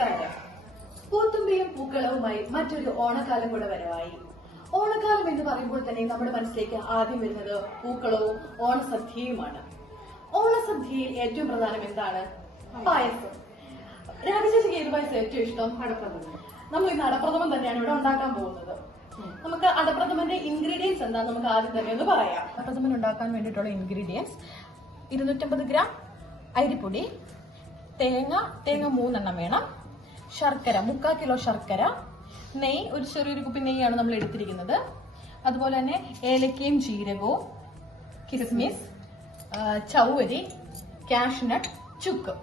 നമസ്കാരം. പൂത്തുമ്പിയും പൂക്കളവുമായി മറ്റൊരു ഓണക്കാലം കൂടെ വരവായി. ഓണക്കാലം എന്ന് പറയുമ്പോൾ തന്നെ നമ്മുടെ മനസ്സിലേക്ക് ആദ്യം വരുന്നത് പൂക്കളവും ഓണസദ്യയുമാണ്. ഓണസദ്യയിൽ ഏറ്റവും പ്രധാനം എന്താണ്? പായസം. രാജചേച്ചിക്ക് ഏത് പായസം ഏറ്റവും ഇഷ്ടം? അടപ്രഥമൻ. നമ്മൾ ഇന്ന് അടപ്രഥമൻ തന്നെയാണ് ഇവിടെ ഉണ്ടാക്കാൻ പോകുന്നത്. നമുക്ക് അടപ്രഥമന്റെ ഇൻഗ്രീഡിയൻസ് എന്താ നമുക്ക് ആദ്യം തന്നെ ഒന്ന് പറയാം. അടപ്രഥമൻ ഉണ്ടാക്കാൻ വേണ്ടിയിട്ടുള്ള ഇൻഗ്രീഡിയൻസ് 250 ഗ്രാം അരിപ്പൊടി, തേങ്ങ 3 എണ്ണം വേണം, ശർക്കര 3/4 കിലോ ശർക്കര, നെയ്യ് ഒരു ചെറിയൊരു കുപ്പി നെയ്യാണ് നമ്മൾ എടുത്തിരിക്കുന്നത്, അതുപോലെ തന്നെ ഏലക്കയും ജീരകവും, കിസ്മിസ്, ചൗവരി, കാഷ്നട്ട്, ചുക്ക്.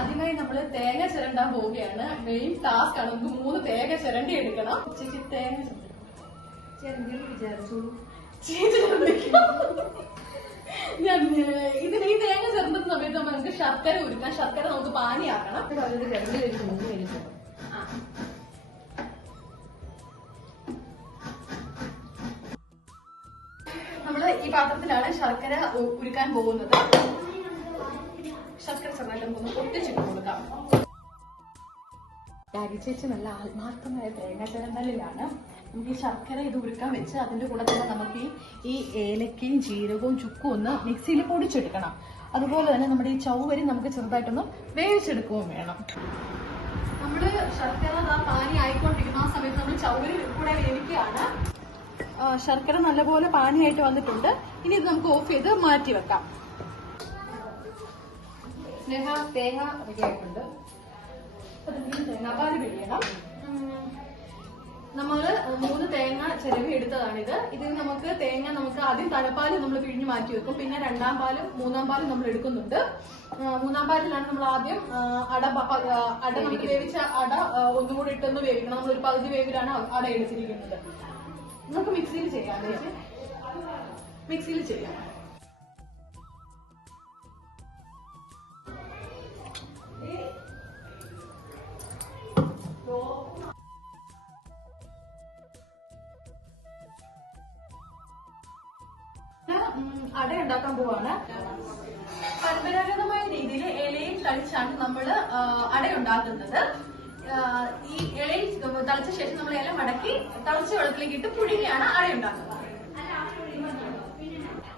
ആദ്യമായി നമ്മൾ തേങ്ങ ചിരണ്ടാൻ പോവുകയാണ്. മെയിൻ ടാസ്ക് ആണ്. നമുക്ക് 3 തേങ്ങ ചിരണ്ടി എടുക്കണം. ചേച്ചി തേങ്ങ ഇതിന് ഈ തേങ്ങ ചേർന്ന സമയത്ത് നമുക്ക് ശർക്കര ഉരുക്കാം. ശർക്കര നമുക്ക് പാനിയാക്കണം. നമ്മള് ഈ പാത്രത്തിലാണ് ശർക്കര ഉരുക്കാൻ പോകുന്നത്. ശർക്കര ചെറുതായിട്ട് നമുക്കൊന്ന് പൊട്ടിച്ചിട്ട് കൊടുക്കാം. ചേച്ചി നല്ല ആത്മാർത്ഥമായ തേങ്ങ ചിരണ്ടലിലാണ്. നമുക്ക് ഈ ശർക്കര ഇത് ഉരുക്കാൻ വെച്ച് അതിന്റെ കൂടെ തന്നെ നമുക്ക് ഈ ഏലക്കയും ജീരകവും ചുക്കും ഒന്ന് മിക്സിയിൽ പൊടിച്ചെടുക്കണം. അതുപോലെ തന്നെ നമ്മുടെ ഈ ചൗവരി നമുക്ക് ചെറുതായിട്ടൊന്ന് വേവിച്ചെടുക്കുകയും വേണം. നമ്മള് ശർക്കര പാനി ആയിക്കൊണ്ടിരിക്കുന്ന ആ സമയത്ത് നമ്മൾ ചൗവരി കൂടെ വേവിക്കുകയാണ്. ശർക്കര നല്ലപോലെ പാനിയായിട്ട് വന്നിട്ടുണ്ട്. ഇനി ഇത് നമുക്ക് ഓഫ് ചെയ്ത് മാറ്റി വെക്കാം. സ്നേഹ തേങ്ങ റെഡിയായിട്ടുണ്ട്. തേങ്ങാപ്പാൽ പിഴിയണം. നമ്മള് 3 തേങ്ങ ചിരവി എടുത്തതാണിത്. ഇതിന് നമുക്ക് ആദ്യം തലപ്പാല് നമ്മൾ പിഴിഞ്ഞ് മാറ്റി വെക്കും. പിന്നെ 2ാം പാലും 3ാം പാലും നമ്മൾ എടുക്കുന്നുണ്ട്. 3ാം പാലിലാണ് നമ്മൾ ആദ്യം അട നമ്മൾ വേവിച്ച അട ഒന്നും കൂടി ഇട്ടൊന്ന് വേവിക്കണം. നമ്മളൊരു പകുതി വേവിലാണ് അട എടുത്തിരിക്കുന്നത്. നമുക്ക് മിക്സിയിൽ ചെയ്യാം. മിക്സിയിൽ ചെയ്യാം. അട ഉണ്ടാക്കാൻ പോവാണ്. പരമ്പരാഗതമായ രീതിയിൽ ഇലയിൽ തളിച്ചാണ് നമ്മൾ അട ഉണ്ടാക്കുന്നത്. ഈ ഇലയിൽ തളിച്ച ശേഷം നമ്മൾ ഇല മടക്കി തളിച്ച വെള്ളത്തിലേക്ക് ഇട്ട് പുഴുങ്ങിയാണ് അട ഉണ്ടാക്കുന്നത്.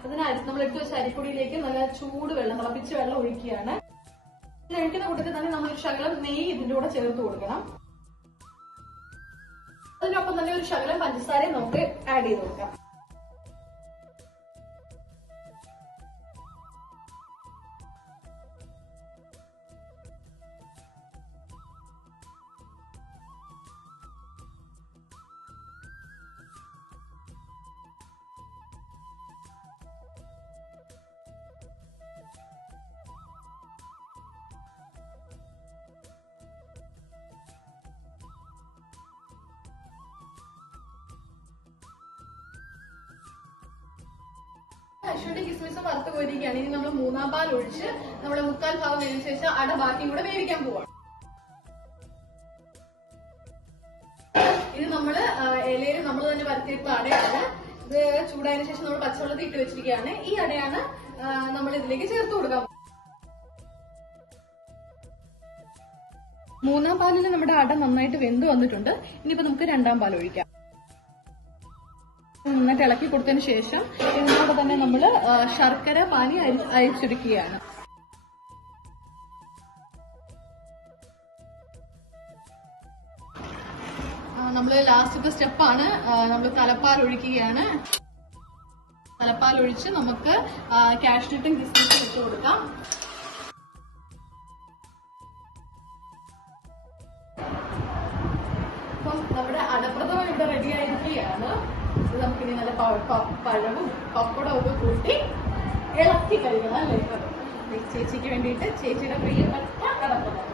അതിനാൽ നമ്മൾ എടുത്തു വെച്ച അരിപ്പൊടിയിലേക്ക് നല്ല ചൂട് വെള്ളം, തിളപ്പിച്ച വെള്ളം ഒഴിക്കുകയാണ്. ഒഴിക്കുന്ന കൂട്ടത്തിൽ തന്നെ നമ്മൾ ഒരു ശകലം നെയ്യ് ഇതിന്റെ കൂടെ ചേർത്ത് കൊടുക്കണം. അതിനൊപ്പം തന്നെ ഒരു ശകലം പഞ്ചസാരയും നമുക്ക് ആഡ് ചെയ്ത് കൊടുക്കാം. കശുവണ്ടി കിസ്മിസും വറുത്ത് കോരിക്കുകയാണ്. ഇനി നമ്മൾ 3ാം പാൽ ഒഴിച്ച് നമ്മൾ 3/4 ഭാഗം വേവിച്ച ശേഷം അട ബാക്കിയും കൂടെ വേവിക്കാൻ പോവാണ്. ഇത് നമ്മള് ഇലയിൽ നമ്മൾ തന്നെ വരുത്തിയിട്ടുള്ള അടയാണ്. ഇത് ചൂടായതിനു ശേഷം നമ്മൾ പച്ചവെള്ളത്തിൽ ഇട്ട് വെച്ചിരിക്കുകയാണ്. ഈ അടയാണ് നമ്മൾ ഇതിലേക്ക് ചേർത്ത് കൊടുക്കാൻ. 3ാം പാലിൽ നമ്മുടെ അട നന്നായിട്ട് വെന്ത് വന്നിട്ടുണ്ട്. ഇനിയിപ്പോ നമുക്ക് 2ാം പാൽ ഒഴിക്കാം. നന്നായിട്ട് ഇളക്കി കൊടുത്തതിന് ശേഷം ഇതിനോട് തന്നെ നമ്മൾ ശർക്കര പാനി അരിച്ചെടുക്കുകയാണ്. നമ്മള് ലാസ്റ്റത്തെ സ്റ്റെപ്പാണ്. നമ്മൾ തലപ്പാൽ ഒഴിക്കുകയാണ്. തലപ്പാൽ ഒഴിച്ച് നമുക്ക് കാഷ്നട്ടും കിസ്മിസും ഇട്ട് കൊടുക്കാം. അപ്പം നമ്മുടെ അടപ്രഥമൻ ഇവിടെ റെഡി ആയിരിക്കുകയാണ്. ഇത് നമുക്കിനി നല്ല പഴവും പപ്പടവും ഒക്കെ കൂട്ടി ഇളക്കി കഴിക്കണം അല്ലേ? ചേച്ചിക്ക് വേണ്ടിയിട്ട് ചേച്ചിയുടെ പ്രിയപ്പെട്ട അടപ്രഥമൻ.